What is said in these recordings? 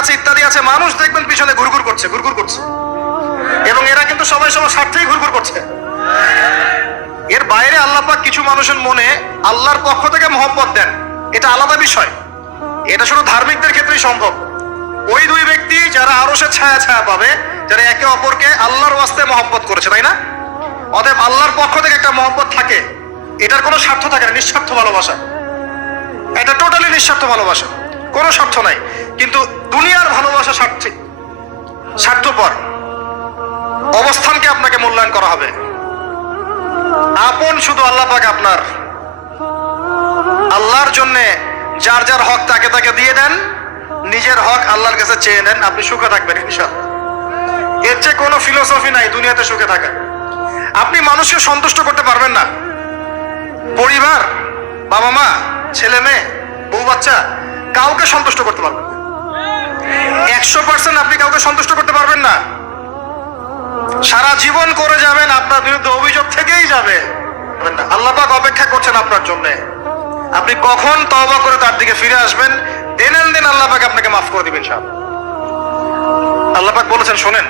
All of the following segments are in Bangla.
আছে ইত্যাদি আছে, মানুষ দেখবেন পিছনে ঘুরঘুর করছে এবং এরা কিন্তু সবাই সবার স্বার্থেই ঘুরঘুর করছে। এর বাইরে আল্লাহ পাক কিছু মানুষের মনে আল্লাহর পক্ষ থেকে মহব্বত দেন, এটা আলাদা বিষয়। এটা শুধু ধার্মিকদের ক্ষেত্রেই সম্ভব। ওই দুই ব্যক্তি যারা আরশের ছায়া ছায়া পাবে, যারা একে অপরকে আল্লাহর ওয়াস্তে মহব্বত করেছে, তাই না? অতএব আল্লাহর পক্ষ থেকে একটা মহব্বত থাকে, এটার কোনো স্বার্থ থাকে না, নিঃস্বার্থ ভালোবাসা। এটা টোটালি নিঃস্বার্থ ভালোবাসা, কোনো স্বার্থ নাই। কিন্তু দুনিয়ার ভালোবাসা স্বার্থপর। অবস্থানকে আপনাকে মূল্যায়ন করা হবে। আপন শুধু আল্লাহ পাক আপনার। আল্লাহর জন্যে যার যার হক তাকে তাকে দিয়ে দেন, নিজের হক আল্লাহর কাছে চেয়ে নেন, আপনি সুখে থাকবেন ইনশাআল্লাহ। এর চেয়ে কোনো ফিলোসফি নাই দুনিয়াতে সুখে থাকা। আপনি মানুষকে সন্তুষ্ট করতে পারবেন না, পরিবার, বাবা মা, ছেলে মেয়ে, বউ বাচ্চা, কাউকে সন্তুষ্ট করতে পারবেন না। 100% আপনি কাউকে সন্তুষ্ট করতে পারবেন না। সারা জীবন করে যাবেন, আপনার বিরুদ্ধে অভিযোগ থেকেই যাবে। আল্লাহ পাক অপেক্ষা করছেন আপনার জন্য। আপনি কখন তওবা করে তার দিকে ফিরে আসবেন, দেন আল্লাহ পাক আপনাকে মাফ করে দিবেন সব। আল্লাহ পাক বলেছেন, শোনেন,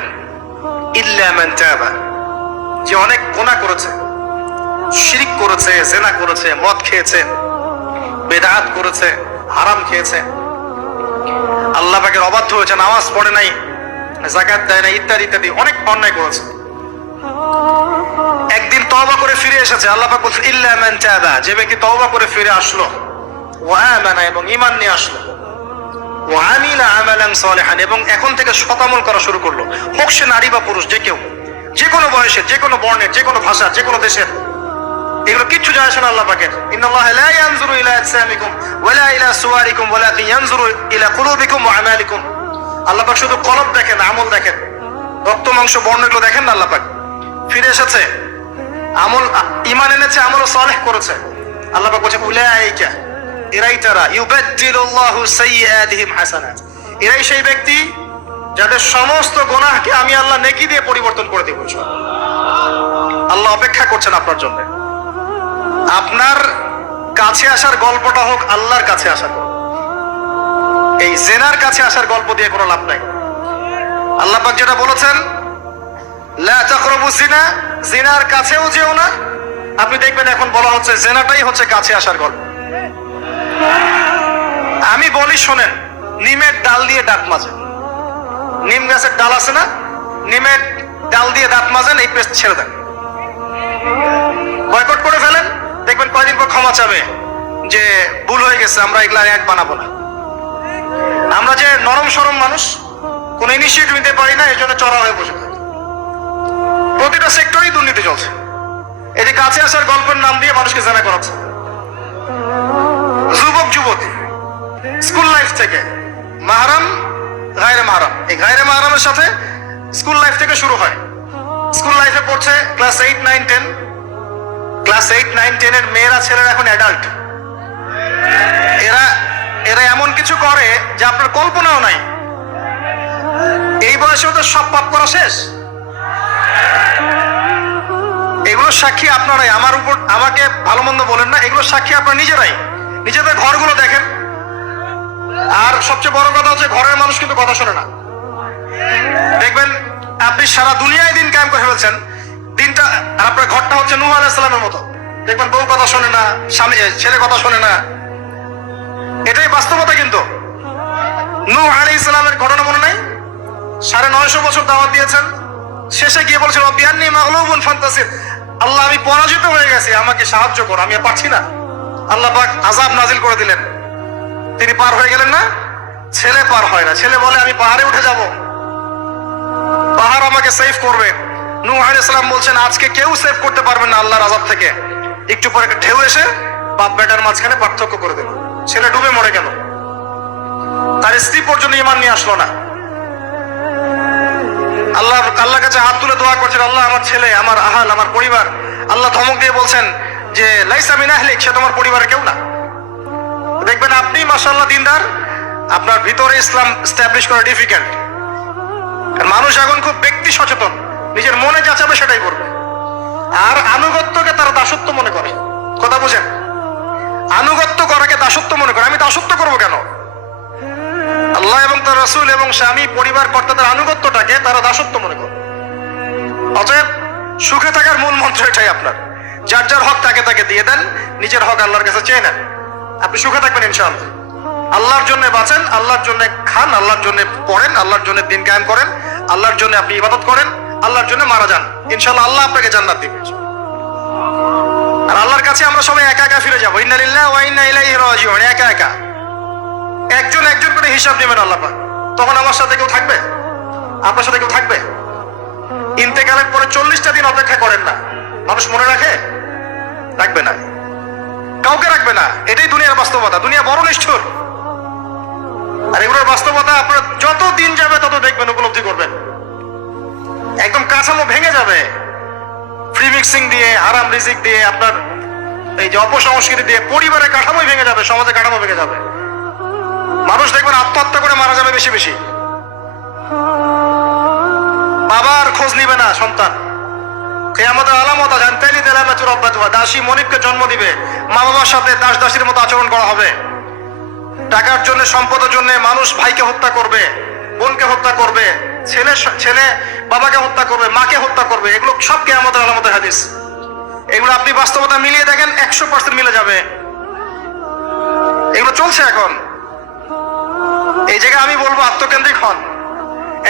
ইল্লা মান তাবা, যে অনেক গুনাহ করেছে, শিরক করেছে, জিনা করেছে, মদ খেয়েছে, বেদাত করেছে, হারাম খেয়েছে, আল্লাহ পাকের অবাধ্য হয়েছে, নামাজ পড়ে নাই, যাকাত দেয় না, ইত্যাদি ইত্যাদি অনেক অন্যায় করেছে, একদিন তওবা করে ফিরে এসেছে। আল্লাহ পাক বলছেন, ইল্লা মান তাবা, যে ব্যক্তি তওবা করে ফিরে আসলো, ওয়া আমানা, এবং ঈমান নিয়ে আসলো, ওয়া আমিলা আমালান সালিহান, এবং এখন থেকে সৎ আমল করা শুরু করলো, হোক সে নারী বা পুরুষ, যে কেউ, যে কোনো বয়সের, যে কোনো বর্ণের, যে কোনো ভাষার, যে কোনো দেশের, এগুলো কিচ্ছু যায় আসে না আল্লাহ পাকের। ইন্নাল্লাহা লা ইয়ানজুরু ইলা আজসামিকুম ওয়ালা ইলা সুওয়ারিকুম ওয়ালাকিন ইয়ানজুরু ইলা কুলুবিকুম ওয়া আমালিকুম। আল্লাহ পাক শুধু কলব দেখেন, আমল দেখেন, রক্ত মাংস বর্ণ এগুলো দেখেন না। আল্লাহ পাক ফিরে এসেছে, আমল, ঈমান এনেছে, আমল সালেহ করেছে। আল্লাহ পাক বলছে, উলাইকা, এরাই তারা, ইউবাদদিলুল্লাহু সাইয়্যাতিহিম হাসানাত, এরাই সেই ব্যক্তি যাদের সমস্ত গুনাহকে আমি আল্লাহ নেকি দিয়ে পরিবর্তন করে দেব। আল্লাহ অপেক্ষা করছেন আপনার জন্য। আপনার কাছে আসার গল্পটা হোক আল্লাহর কাছে আসার গল্প। এই জেনার কাছে আসার গল্প দিয়ে কোনো লাভ নাই। আল্লাহ পাক যেটা বলেছেন, লা তাকরাবু জিনা, জিনার কাছেও যেও না। আপনি দেখবেন এখন বলা হচ্ছে জেনাটাই হচ্ছে কাছে আসার গল্প। আমি বলি শোনেন, নিমের ডাল দিয়ে দাঁত মাজেন, নিম গাছের ডাল আছে না, নিমের ডাল দিয়ে দাঁত মাজেন, এই পেস্ট ছেড়ে দেন, বয়কট করে ফেলেন, দেখবেন কয়দিন পর ক্ষমা চাবে যে ভুল হয়ে গেছে, আমরা এগুলা এক বানাবো না। আমরা যে নরম সরম মানুষ, কোন ইনিশিয়েটিভ নিতে পারি না, এই জন্য চড়া হয়ে বসে থাকি। প্রতিটা সেক্টরেই দুর্নীতি চলছে। এই যে কাছে আসার গল্পের নাম দিয়ে মানুষকে জানা করাচ্ছে। যুবক যুবতী স্কুল লাইফ থেকে মাহরাম, গায়রে মাহরাম, এই গায়রে মাহরামের সাথে স্কুল লাইফ থেকে শুরু হয়। স্কুল লাইফে পড়ছে ক্লাস 8, 9, 10। ক্লাস 8, 9, 10 এর মেয়েরা, ছেলেরা এখন অ্যাডাল্ট। এরা এমন কিছু করে যে আপনার কল্পনাও নাই। এই বয়সেও তো সব পাপ করা শেষ। এগুলোর সাক্ষী আপনারাই। আমার উপর আমাকে ভালো মন্দ বলেন না, এগুলোর সাক্ষী আপনারা নিজেরাই। নিজেদের ঘরগুলো দেখেন। আর সবচেয়ে বড় কথা হচ্ছে, ঘরের মানুষ কিন্তু কথা শোনে না। দেখবেন আপনি সারা দুনিয়ায় দিন কায়েম করে ফেলছেন, দিনটা, আর আপনার ঘরটা হচ্ছে নূহ আলাইহিস সালামের মতো। দেখবেন বউ কথা শোনে না, স্বামী, ছেলে কথা শোনে না। এটাই বাস্তবতা। কিন্তু নূহ আলাইহিস সালামের ঘটনা মনে নাই? 950 বছর দাওয়াত দিয়েছেন, শেষে গিয়ে বলছেন, রব্বি আন্নী মাগলুবুন ফান্তাসির, আল্লাহ আমি পরাজিত হয়ে গেছি, আমাকে সাহায্য করো, আমি আর পারছি না। আল্লাহ পাক আযাব নাজিল করে দিলেন। তিনি পার হয়ে গেলেন না, ছেলে পার হয় না। ছেলে বলে, আমি পাহাড়ে উঠে যাব, পাহাড় আমাকে সেভ করবে। নূহ আলাইহিস সালাম বলছেন, আজকে কেউ সেভ করতে পারবেন না আল্লাহর আযাব থেকে। একটু পরে একটা ঢেউ এসে বাপ বেটার মাঝখানে পার্থক্য করে দেবে। ছেলে ডুবে মরে গেল, তার স্ত্রী পর্যন্ত ঈমান নিয়ে আসলো না। আল্লাহর কাছে হাত তুলে দোয়া করছেন, আল্লাহ আমার ছেলে, আমার আহাল, আমার পরিবার। আল্লাহ ধমক দিয়ে বলছেন যে লাইসা মিন আহলিক, সে তোমার পরিবারের কেউ না। দেখবেন আপনি মাশাআল্লাহ দিনদার, আপনার ভিতরে ইসলাম এস্টাবলিশ করা ডিফিকাল্ট। মানুষ এখন খুব ব্যক্তি সচেতন, নিজের মনে যা চাবে সেটাই করবে। আর আনুগত্যকে তারা দাসত্ব মনে করে। কথা বুঝেন? আনুগত্য করাকে দাসত্ব মনে করে। আমি দাসত্ব করবো কেন? আল্লাহ এবং আল্লাহ রাসূল এবং স্বামী পরিবার কর্তাদের আনুগত্যটাকে তারা দাসত্ব মনে করে। অতএব সুখে থাকার মূল মন্ত্র এটাই আপনার, যার যার হক তাকে তাকে দিয়ে দেন, নিজের হক আল্লাহর কাছে চেয়ে নেন, আপনি সুখে থাকবেন ইনশাআল্লাহ। আল্লাহর জন্য বাঁচেন, আল্লাহর জন্য খান, আল্লাহর জন্য পড়েন, আল্লাহর জন্য দিন কায়েম করেন, আল্লাহর জন্য আপনি ইবাদত করেন, আল্লাহর জন্য মারা যান, ইনশাআল্লাহ আল্লাহ আপনাকে জান্নাত দিবেন। আর আল্লাহর কাছে আমরা সবাই একা একা ফিরে যাবো, ইন্না লিল্লাহি ওয়া ইন্না ইলাইহি রাজিউন। একা একা একজন একজন করে হিসাব নেবেন আল্লাহ পাক। তখন আমার সাথে কেউ থাকবে? আপনার সাথে কেউ থাকবে? ইন্তেকালের পরে 40টা দিন অপেক্ষা করেন না, মানুষ মনে রাখে? রাখবে না, কাউকে রাখবে না। এটাই দুনিয়ার বাস্তবতা। দুনিয়া বড় নিষ্ঠুর, আর এগুলোর বাস্তবতা আপনার যত দিন যাবে তত দেখবেন, উপলব্ধি করবেন। একদম কাঠামো ভেঙে যাবে, ফ্রি মিক্সিং দিয়ে, হারাম রিজিক দিয়ে, আপনার এই যে অপসংস্কৃতি দিয়ে পরিবারের কাঠামোই ভেঙে যাবে, সমাজের কাঠামো ভেঙে যাবে। মানুষ দেখবেন আত্মহত্যা করে মারা যাবে বেশি বেশি। বাবার খোঁজ নিবে না সন্তান। কিয়ামতের আলামত আছে, আনতালি দালামাতু রাব্বাতুহা, দাসী মনিবকে জন্ম দিবে, মা বাবার সাথে দাস দাসীর মতো আচরণ করা হবে। টাকার জন্য, সম্পদের জন্য মানুষ ভাইকে হত্যা করবে, বোনকে হত্যা করবে, ছেলে ছেলে বাবাকে হত্যা করবে, মাকে হত্যা করবে। এগুলো সব কিয়ামতের আলামতের হাদিস। এগুলো আপনি বাস্তবতা মিলিয়ে দেখেন, 100% মিলে যাবে। এগুলো চলছে এখন। এই জায়গায় আমি বলবো আত্মকেন্দ্রিক হন।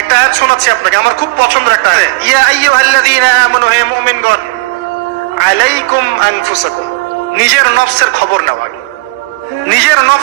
একটা আয়াত শোনাচ্ছি আপনাকে, আমার খুব পছন্দের একটা আয়াত। ইয়া আইয়ুহাল্লাযীনা আমানু, হে মুমিনগণ, আলাইকুম আনফুসাকুম, নিজের নফসের খবর নেওয়া। নিজের নফস